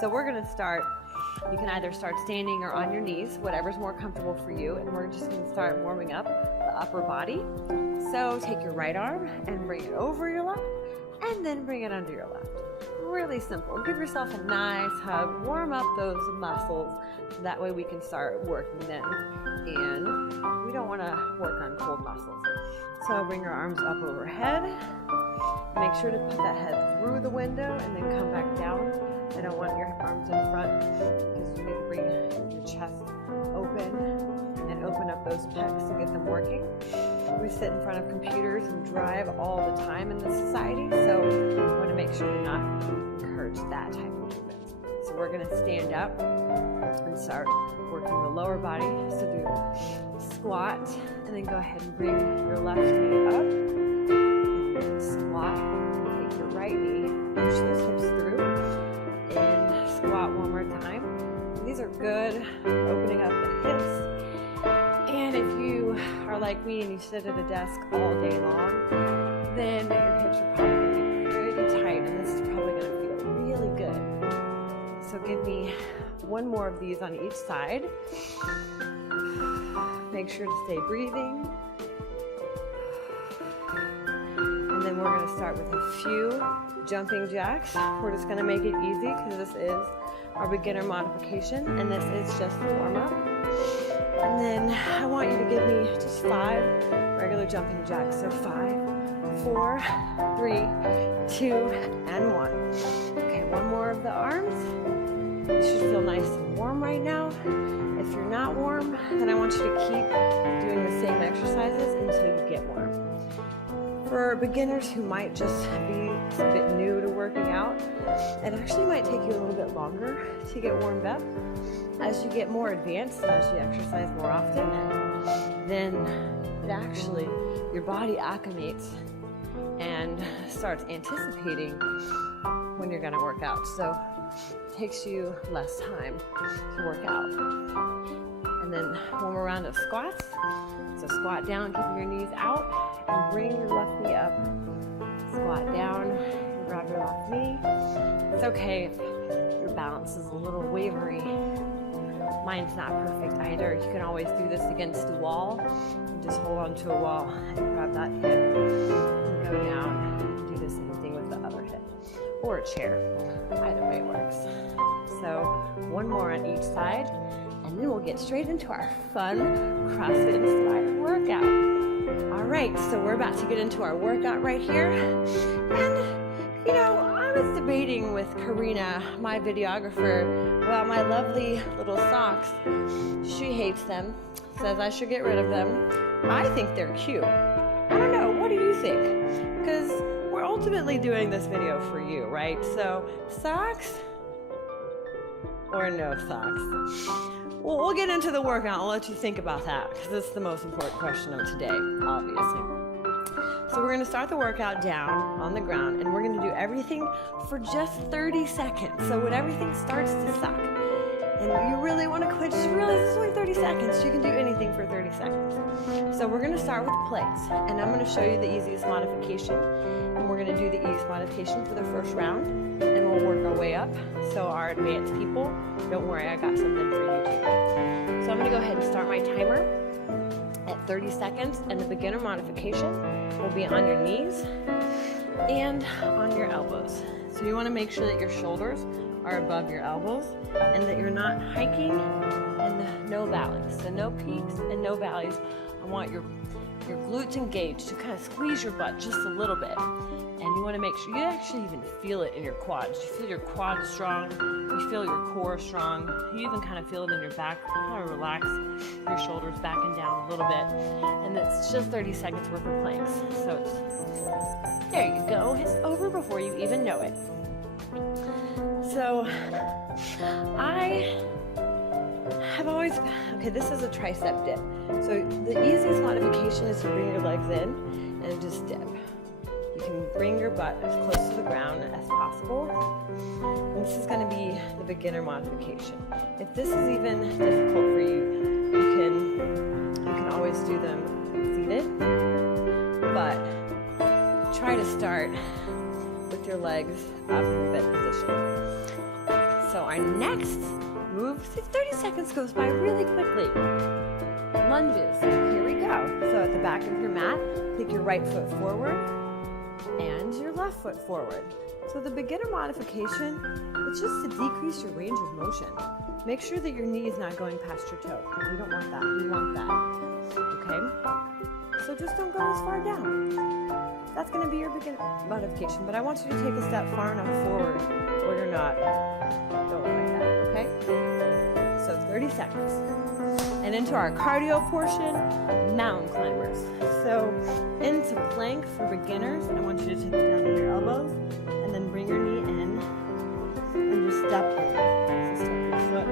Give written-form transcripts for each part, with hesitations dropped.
So we're gonna start, you can either start standing or on your knees, whatever's more comfortable for you, and we're just gonna start warming up the upper body. So take your right arm and bring it over your left, and then bring it under your left. Really simple. Give yourself a nice hug, warm up those muscles, so that way we can start working them. And we don't wanna work on cold muscles. So bring your arms up overhead. Make sure to put that head through the window and then come back down. I don't want your arms in front because you need to bring your chest open and open up those pecs to get them working. We sit in front of computers and drive all the time in this society, so we want to make sure to not encourage that type of movement. So we're going to stand up and start working the lower body. So do squat, and then go ahead and bring your left knee up. Squat, take your right knee, push those hips through, and squat one more time. These are good, opening up the hips. And if you are like me and you sit at a desk all day long, then your hips are probably going to be pretty tight, and this is probably going to feel really good. So give me one more of these on each side. Make sure to stay breathing. And then we're going to start with a few jumping jacks. We're just going to make it easy because this is our beginner modification, and this is just the warm-up. And then I want you to give me just 5 regular jumping jacks. So 5, 4, 3, 2, and 1. Okay, one more of the arms. You should feel nice and warm right now. If you're not warm, then I want you to keep doing the same exercises until you get warm. For beginners who might just be a bit new to working out, it actually might take you a little bit longer to get warmed up. As you get more advanced and as you exercise more often, then it actually, your body acclimates and starts anticipating when you're gonna work out. So it takes you less time to work out. And then one more round of squats. So squat down, keeping your knees out, and bring your left knee up. Squat down, and grab your left knee. It's okay if your balance is a little wavery. Mine's not perfect either. You can always do this against a wall. And just hold on to a wall and grab that hip and go down and do the same thing with the other hip. Or a chair. Either way works. So one more on each side, and then we'll get straight into our fun CrossFit inspired workout. All right, so we're about to get into our workout right here. And you know, I was debating with Karina, my videographer, about my lovely little socks. She hates them, says I should get rid of them. I think they're cute. I don't know, what do you think? Because we're ultimately doing this video for you, right? So socks or no socks? Well, we'll get into the workout. I'll let you think about that because it's the most important question of today, obviously. So we're going to start the workout down on the ground, and we're going to do everything for just 30 seconds. So when everything starts to suck and you really want to quit, just realize it's only 30 seconds. You can do anything for 30 seconds. So we're going to start with plates, and I'm going to show you the easiest modification, and we're going to do the easiest modification for the first round, and we'll work our way up. So our advanced people, don't worry, I got something for you too. So I'm going to go ahead and start my timer at 30 seconds, and the beginner modification will be on your knees and on your elbows. So you want to make sure that your shoulders are above your elbows and that you're not hiking and no valleys. So no peaks and no valleys. I want your glutes engaged to kind of squeeze your butt just a little bit. And you want to make sure you actually even feel it in your quads. You feel your quads strong, you feel your core strong, you even kind of feel it in your back. You want to relax your shoulders back and down a little bit. And it's just 30 seconds worth of planks. So it's, there you go, it's over before you even know it. So I have always, okay, this is a tricep dip. So the easiest modification is to bring your legs in and just dip. You can bring your butt as close to the ground as possible. And this is going to be the beginner modification. If this is even difficult for you, you can always do them seated. But try to start with your legs up in bed position. So our next move, 30 seconds goes by really quickly. Lunges, here we go. So at the back of your mat, take your right foot forward and your left foot forward. So the beginner modification, it's just to decrease your range of motion. Make sure that your knee is not going past your toe. We don't want that, we want that, okay? So just don't go as far down. That's gonna be your beginner modification, but I want you to take a step far enough forward where you're not going like that, okay? So 30 seconds. And into our cardio portion, mountain climbers. So into plank for beginners, I want you to take it down to your elbows and then bring your knee in and just step in. So step your foot,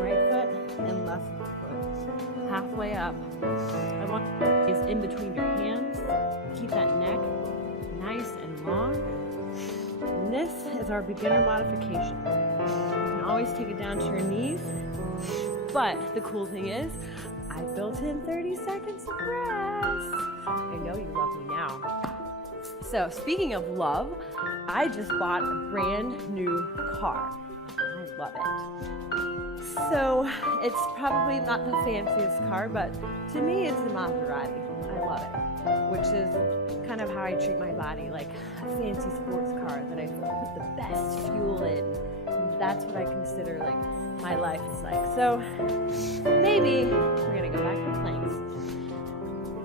right foot and left foot. Halfway up. I want is in between your hands. Keep that neck nice and long. And this is our beginner modification. You can always take it down to your knees. But the cool thing is, I built in 30 seconds of rest. I know you love me now. So speaking of love, I just bought a brand new car. I love it. So it's probably not the fanciest car, but to me it's the Maserati. I love it, which is kind of how I treat my body, like a fancy sports car that I put the best fuel in. That's what I consider like my life is like. So maybe we're gonna go back to planks.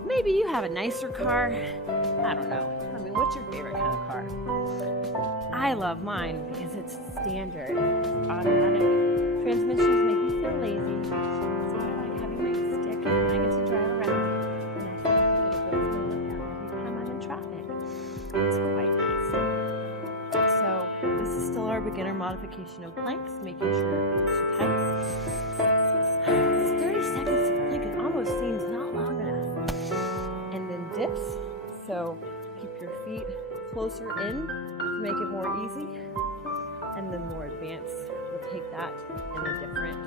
Maybe you have a nicer car. I don't know. I mean, what's your favorite kind of car? I love mine because it's standard. It's automatic. Transmissions make me feel lazy. So I like having my stick and I get to drive around. And I feel like I get a good feeling every time I'm in traffic. It's quite nice. So this is still our beginner modification of planks, making sure your glutes are tight. It's 30 seconds of plank. It almost seems not long enough. And then dips. So keep your feet closer in to make it more easy. And then more advanced. We'll take that in a different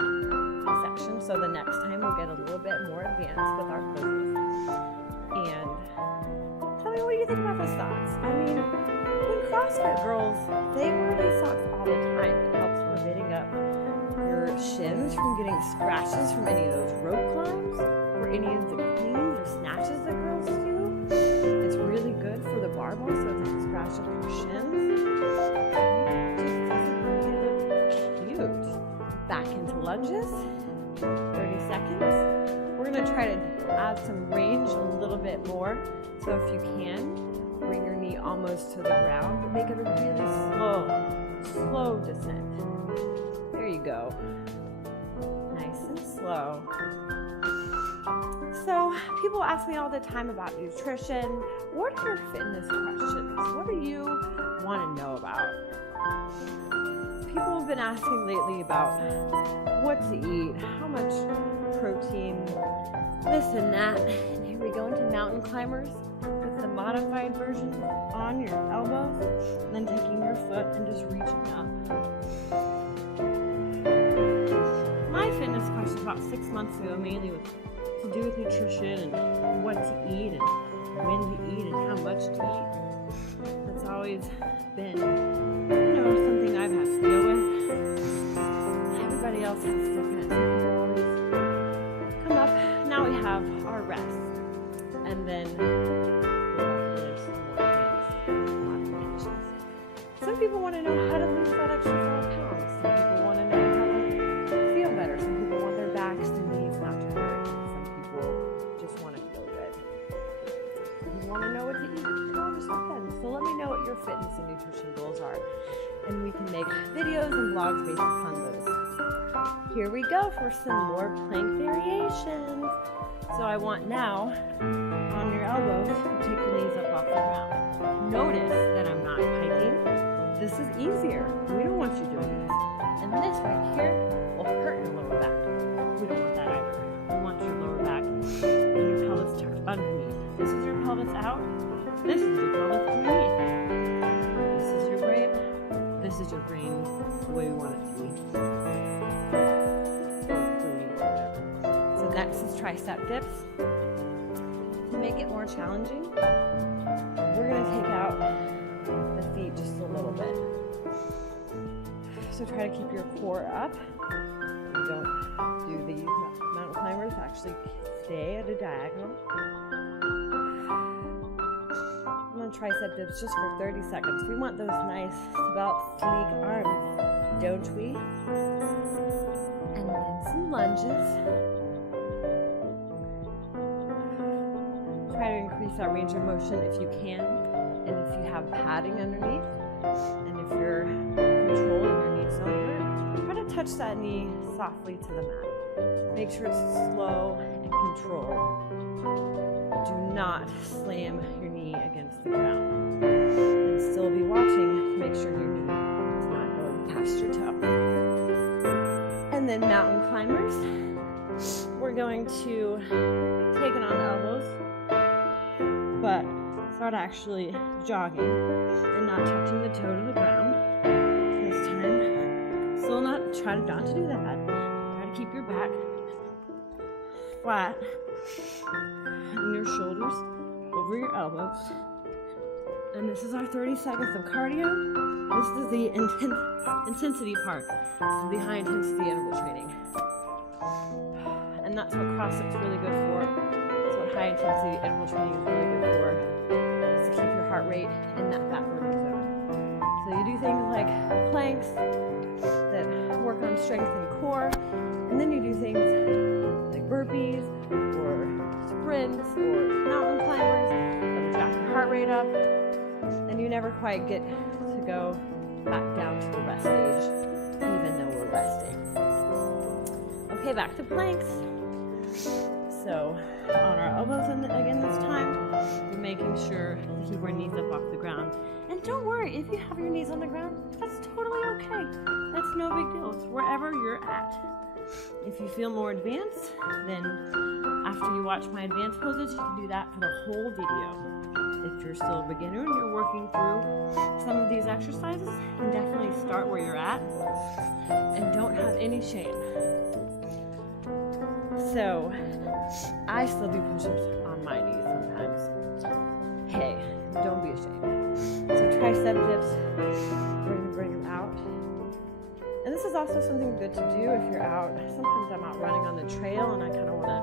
section. So the next time we'll get a little bit more advanced with our poses. And tell me what you think about the socks. I mean, when CrossFit girls, they wear these socks all the time. It helps preventing up your shins from getting scratches from any of those rope climbs or any of the cleans or snatches that girls do. It's really good for the barbell so it doesn't scratch up your shins. Back into lunges, 30 seconds. We're gonna try to add some range a little bit more. So if you can, bring your knee almost to the ground, but make it a really slow descent. There you go. Nice and slow. So people ask me all the time about nutrition. What are your fitness questions? What do you want to know about? People have been asking lately about what to eat, how much protein, this and that. And here we go into mountain climbers with the modified version on your elbows, and then taking your foot and just reaching up. My fitness question about 6 months ago mainly was to do with nutrition and what to eat and when to eat and how much to eat. That's always been, something I've had to deal with. Everybody else has different. Some people always come up. Now we have our rest. And then there's some more advanced modifications. Some people want to know how to lose that extra 5 pounds. Some people want to know how to feel better. Some people want their backs and knees not to hurt. Some people just want to feel good. Some people want to know what to eat. So let me know what your fitness and nutrition goals are, and we can make videos and vlogs based upon those. Here we go for some more plank variations. So I want now, on your elbows, to take the knees up off the ground. Notice that I'm not piping. This is easier. We don't want you doing this. And this right here will hurt your lower back. We don't want that either. We want your lower back and your pelvis tucked underneath. This is your pelvis out. This is your pelvis underneath. This is your brain. This is your brain the way we want it to be. So next is tricep dips. To make it more challenging, we're going to take out the feet just a little bit. So try to keep your core up. Don't do these mountain climbers. Actually stay at a diagonal. I'm on tricep dips just for 30 seconds. We want those nice, svelte, sleek arms, don't we? And then some lunges. Try to increase that range of motion if you can, and if you have padding underneath, and if you're controlling your knees don't hurt, try to touch that knee softly to the mat. Make sure it's slow and controlled. Do not slam your knee against the ground. And still be watching to make sure your knee is not going past your toe. And then mountain climbers. We're going to take it on the elbows, but start actually jogging and not touching the toe to the ground this time. Still try not to do that. Try to keep your back flat and your shoulders over your elbows. And this is our 30 seconds of cardio. This is the intensity part of the high intensity interval training. And that's what CrossFit's really good for. That's what high intensity interval training is really good for, is to keep your heart rate in that fat burning zone. So you do things like planks that work on strength and core, and then you do things like burpees or sprints or mountain climbers that will jack your heart rate up, and you never quite get to go back down to the rest stage, even though we're resting. Okay, back to planks. So on our elbows again this time, we're making sure to keep our knees up off the ground. And don't worry, if you have your knees on the ground, that's totally okay. That's no big deal. It's wherever you're at. If you feel more advanced, then after you watch my advanced poses, you can do that for the whole video. If you're still a beginner and you're working through some of these exercises, then definitely start where you're at and don't have any shame. So I still do push-ups on my knees sometimes. Hey, don't be ashamed. So tricep dips, we're going to bring them out. And this is also something good to do if you're out. Sometimes I'm out running on the trail and I kind of want to,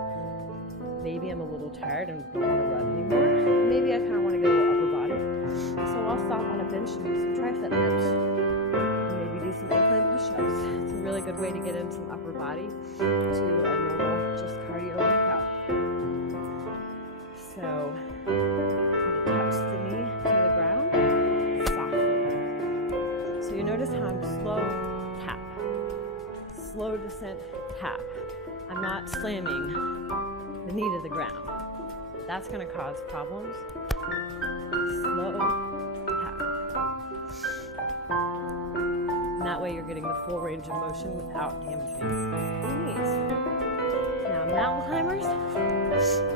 maybe I'm a little tired and don't want to run anymore. Maybe I kind of want to get a little upper body. So I'll stop on a bench and do some tricep dips. Maybe do some incline push-ups. It's a really good way to get in some upper body to a normal, just cardio workout. So touch the knee to the ground softly. So you notice how I'm slow descent, tap. I'm not slamming the knee to the ground. That's going to cause problems. Slow tap. And that way you're getting the full range of motion without damaging your knees. Now mountain climbers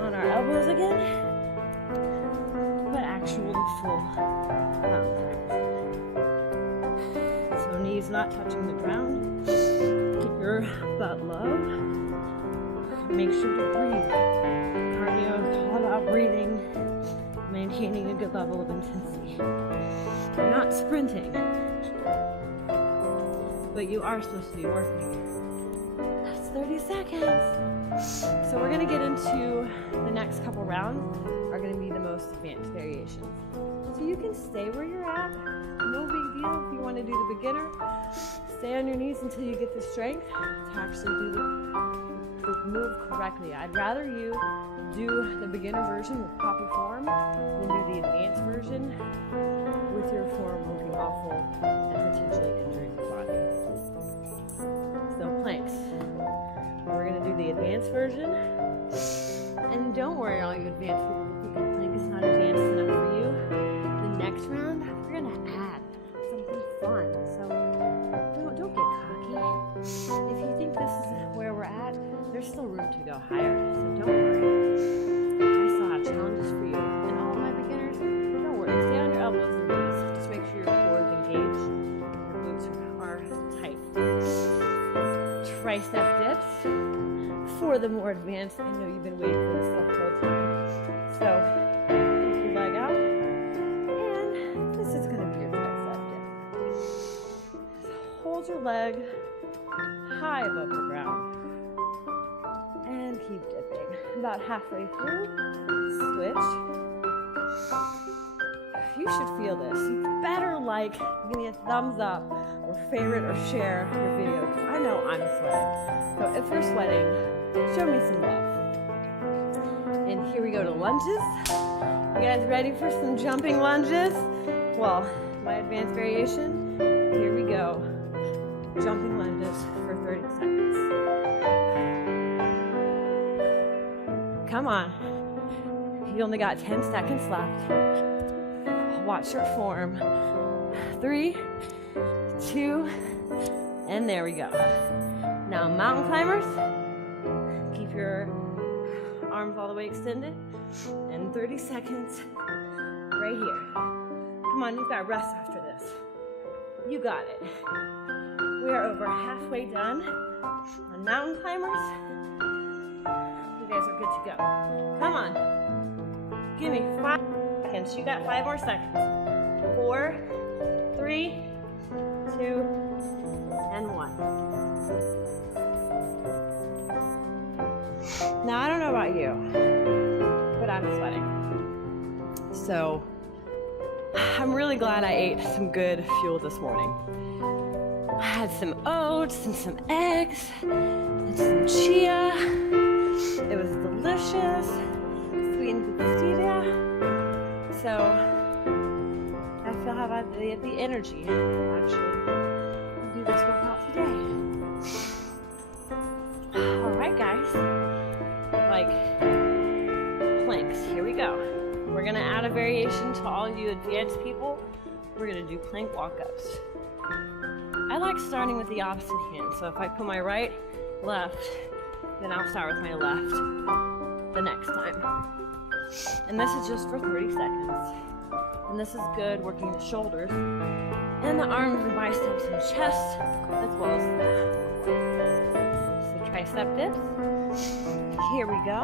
on our elbows again, but actual full mountain climbers. So knees not touching the ground. Keep your butt low. Make sure to breathe. Cardio is all about breathing, maintaining a good level of intensity. You're not sprinting, but you are supposed to be working. That's 30 seconds. So we're going to get into the next couple rounds are going to be the most advanced variations. So you can stay where you're at. No big deal if you want to do the beginner. Stay on your knees until you get the strength to actually do the move correctly. I'd rather you do the beginner version with proper form than do the advanced version with your form looking awful and potentially injuring your body. So planks. We're going to do the advanced version. And don't worry, all you advanced people who think a plank is not advanced enough for you. The next round, we're going to add something fun. So don't get cocky. If you think this is where we're at, there's still room to go higher. So don't worry. I still have challenges for you. And all of my beginners, don't worry. Stay on your elbows and knees. Just make sure your core is engaged and your glutes are tight. Tricep dips for the more advanced. I know you've been waiting for this the whole time. So take your leg out, and this is going to be your tricep dip. Just hold your leg high above the ground. And keep dipping. About halfway through, switch. You should feel this. You better give me a thumbs up or favorite or share your video, because I know I'm sweating. So if you're sweating, show me some love. And here we go to lunges. You guys ready for some jumping lunges? Well, my advanced variation, here we go. Jumping lunges for 30 seconds. Come on. You only got 10 seconds left. Watch your form. 3, 2, and there we go. Now, mountain climbers, keep your arms all the way extended, and 30 seconds right here. Come on, you've got to rest after this. You got it. We are over halfway done on mountain climbers. You guys are good to go. Come on. Give me 5 seconds. You got 5 more seconds. 4, 3, 2, and 1. Now, I don't know about you, but I'm sweating. So, I'm really glad I ate some good fuel this morning. I had some oats and some eggs and some chia. It was delicious, sweetened with stevia. So I feel I have the energy to actually do this workout today. All right, guys. Planks. Here we go. We're gonna add a variation to all you advanced people. We're gonna do plank walk-ups. I like starting with the opposite hand. So if I put my right, left, then I'll start with my left the next time. And this is just for 30 seconds. And this is good working the shoulders and the arms and biceps and chest, as well as the back. So tricep dips. Here we go.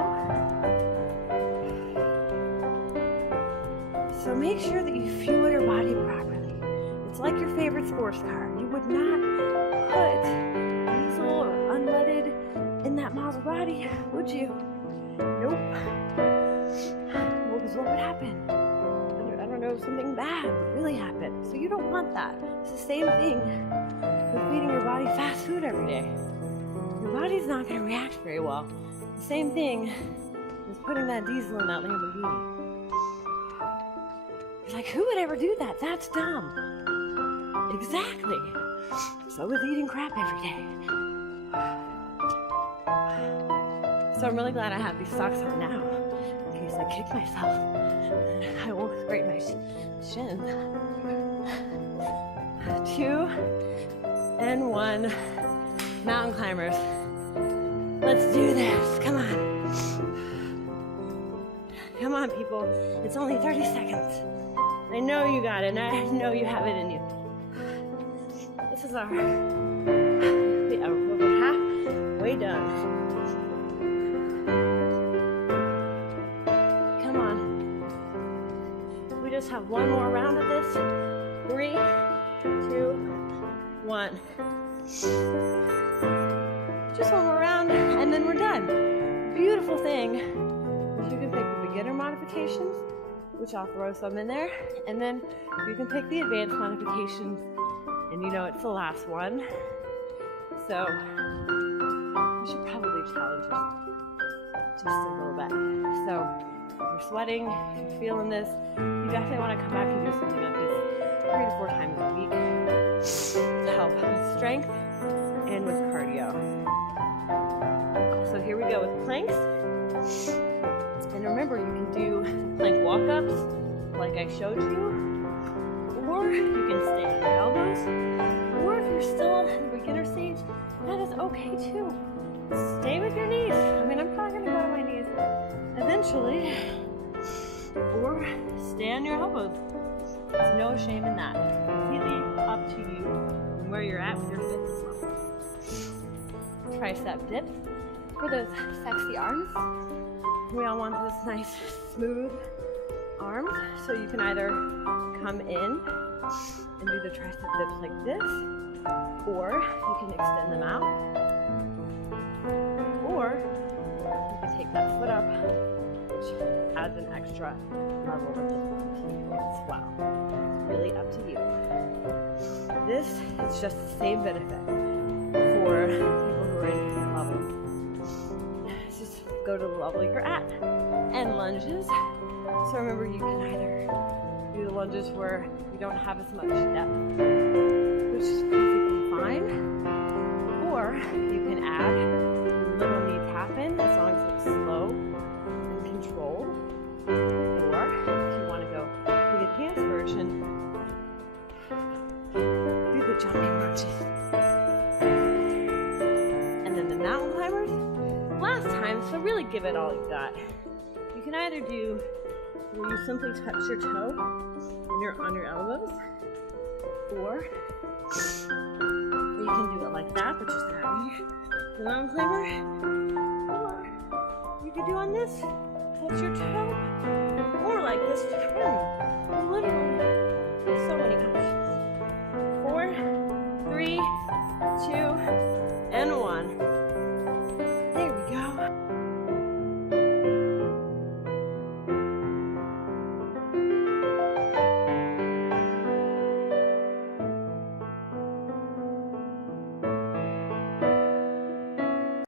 So make sure that you fuel your body properly. It's like your favorite sports car. You would not put diesel or unleaded in that Maserati, would you? Nope. Well, because what would happen? I don't know, something bad would really happen. So you don't want that. It's the same thing with feeding your body fast food every day. Your body's not going to react very well. The same thing as putting that diesel in that Lamborghini. You're like, who would ever do that? That's dumb. Exactly. So is eating crap every day. So I'm really glad I have these socks on now, in case I kick myself. I won't scrape my shin. 2 and 1. Mountain climbers. Let's do this. Come on. Come on, people. It's only 30 seconds. I know you got it, and I know you have it in you. This is we're halfway done. Come on. We just have one more round of this. 3, 2, 1. Just one more round, and then we're done. Beautiful thing is you can pick the beginner modifications, which I'll throw some in there, and then you can pick the advanced modifications, and you know it's the last one. So you should probably challenge yourself just a little bit. So if you're sweating, if you're feeling this, you definitely want to come back and do something like this 3 to 4 times a week to help with strength and with cardio. So here we go with planks. And remember, you can do plank walk-ups like I showed you, or you can stay on your elbows, or if you're still in the beginner stage, that is okay too. Stay with your knees. I mean, I'm probably going to go to my knees eventually, or stay on your elbows. There's no shame in that. Completely up to you and where you're at with your fitness level. Tricep dips for those sexy arms. We all want this nice, smooth arms, so you can either come in and do the tricep dips like this, Or you can extend them out. Or you can take that foot up, which adds an extra level of difficulty as well. It's really up to you. This is just the same benefit for people who are in different levels. Just go to the level you're at. And lunges. So remember, you can either do the lunges where you don't have as much depth, which is perfectly fine, or you can add a little knee tap in as long as it's slow and controlled. Or if you want to go the advanced version, do the jumping lunges. And then the mountain climbers, last time, so really give it all you got. You can either do where you simply touch your toe when you're on your elbows, or you can do it like that, but just having the mountain climber, or you could do on this, touch your toe, or like this, turn. Literally, so many options. 4, 3, 2,